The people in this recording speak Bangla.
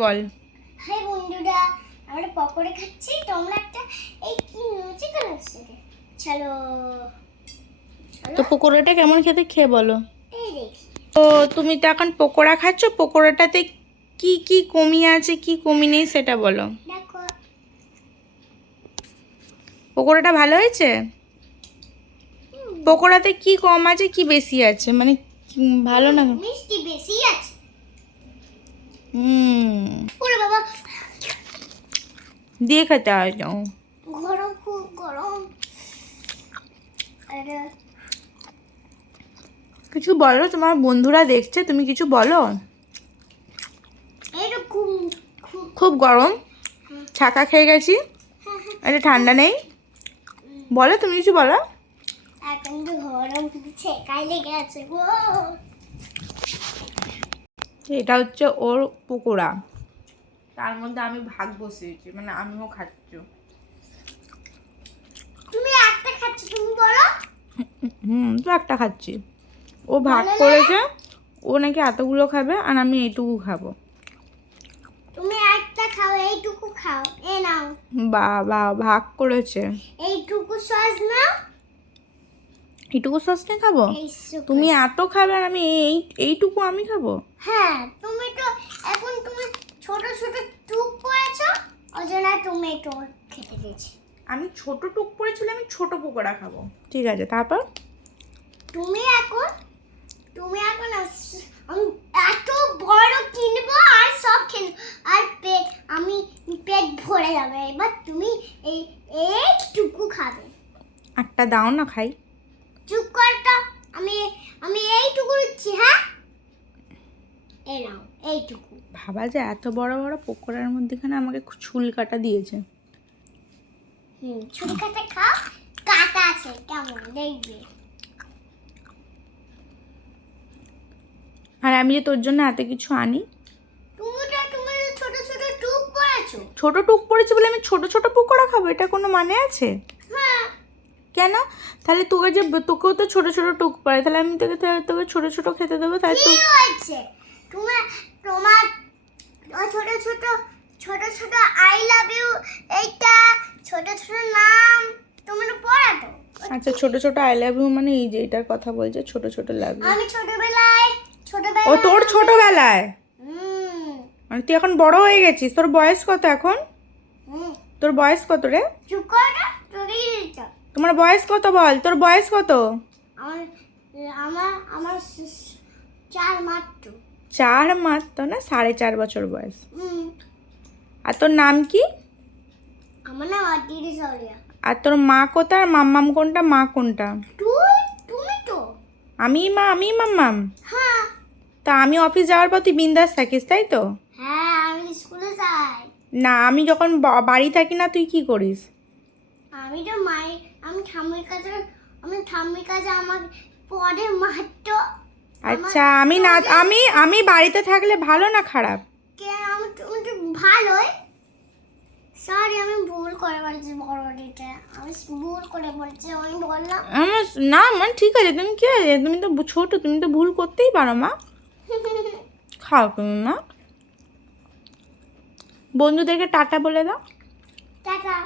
বল। হাই বন্ধুরা, আমরা পকোড়া খাচ্ছি। তোমরা একটা এই কি মুচি খাচ্ছি। চলো তো পকোড়াটা কেমন খেতে খেয়ে বলো। এই দেখি। তো তুমি তো এখন পকোড়া খাচ্ছ, পকোড়াটাতে কি কি কমি আছে কি কমি নেই সেটা বলো। দেখো, পকোড়াটা ভালো হয়েছে? পকোড়াতে কি কম আছে কি বেশি আছে, মানে ভালো না? মিষ্টি বেশি আছে। ওরে বাবা, দিয়ে খেতে হয় তো। গরম, খুব গরম। আরে কিছু বলো, তোমার বন্ধুরা দেখছে, তুমি কিছু বলো। এটা খুব খুব খুব গরম, ছাকা খেয়ে গেছি, এটা ঠান্ডা নেই। বলো, তুমি কিছু বলো। এখন তো গরম ছেকাই লেগে আছে গো। এটা হচ্ছে ওর পকোড়া, তার মধ্যে আমি ভাগ বসিয়েছি, মানে আমিও খাচ্ছি। তুমি একটা খাচ্ছ, তুমি বলো। তো একটা খাচ্ছি, ও ভাগ করেছে, ও নাকি এতগুলো খাবে আর আমি এইটুকু খাবো। তুমি একটা খাও, এইটুকু খাও, এ নাও। বাবা, ভাগ করেছে। এইটুকু সস নাও। এইটুকু সস নিয়ে খাবো? তুমি এত খাবে আর আমি এইটুকু আমি খাবো? হ্যাঁ, তুমি তো এখন তুমি ছোট ছোট টুক করেছো, ওই জন্য টমেটো খেতে দিয়েছি। আমি ছোট টুক পড়েছিল, আমি ছোট পকোড়া খাবো। ঠিক আছে, তারপর তুমি এখন আমি এত বড় কিনবো আর সব কিনবো, আর আমি পেট ভরে যাবে। এবার তুমি এই এইটুকু খাবে। একটা দাও না খাই। চুপ করটা, আমি আমি এইটুকু দিচ্ছি। হ্যাঁ, এই নাও এইটুকু। ভাবা যায় এত বড় বড় পকোড়ার মধ্যেখানে আমাকে চুল কাটা দিয়েছে। ছুরি কাটা খাও, কাটা আছে কেমন দেখবে। আর আমি যে তোর জন্য এত কিছু আনি। তুমি ছোট ছোট টুক করেছো। ছোট টুক পড়েছে বলে আমি ছোট ছোট পকোড়া খাবো, এটা কোনো মানে আছে? হ্যাঁ, কেন? তাহলে তোকেও তো ছোট ছোট টুক পড়ে, তাহলে আমি তোকে ছোট ছোট খেতে দেবো, তাই তো। কি হয়েছে? তোমার ছোট ছোট ছোট ছোট আই লাভ ইউ, এইটা ছোট ছোট নাম তুমি পড়াতো। আচ্ছা, ছোট ছোট আই লাভ ইউ মানে এই যে এটার কথা বলছে, ছোট ছোট লাভ ইউ। আমি ছোটবেলায় ও তোর ছোটবেলায়, মানে তুই এখন বড় হয়ে গেছিস। তোর বয়স কত এখন? তোর বয়স কত রে? চুপ কর না, তোরই দিতা। তোমার বয়স কত বল, তোর বয়স কত? আমার আমার আমার 4 মাত্র। 4 মাত্র না, 4.5 বছর বয়স। আর তোর নাম কি? আমার নাম আদিরি সরিয়া। আর তোর মা কোথায়, আর মাম্মাম কোনটা, মা কোনটা? তুমি তো। আমি মাম্মাম। হ্যাঁ। তা আমি অফিস যাওয়ার পর তুই বিন্দাস থাকিস, তাই তো? হ্যাঁ, আমি স্কুলে যাই। না, আমি যখন বাড়ি থাকি না, তুই কি করিস? আমি তো আমি ঠাম্মির কাছে আমাকে পরে মারতো। আচ্ছা, আমি বাড়িতে থাকলে ভালো না খারাপ? তুমি তো ভালোই। সরি, আমি ভুল করে বলছি, বড়দিটা আমি ভুল করে বলছি, আমি বললাম। আমার না, মানে ঠিক আছে, তুমি কি আছে, তুমি তো ছোট, তুমি তো ভুল করতেই পারো মা। খাও তুমি মা। বন্ধুদেরকে টাটা বলে দাও। টাটা।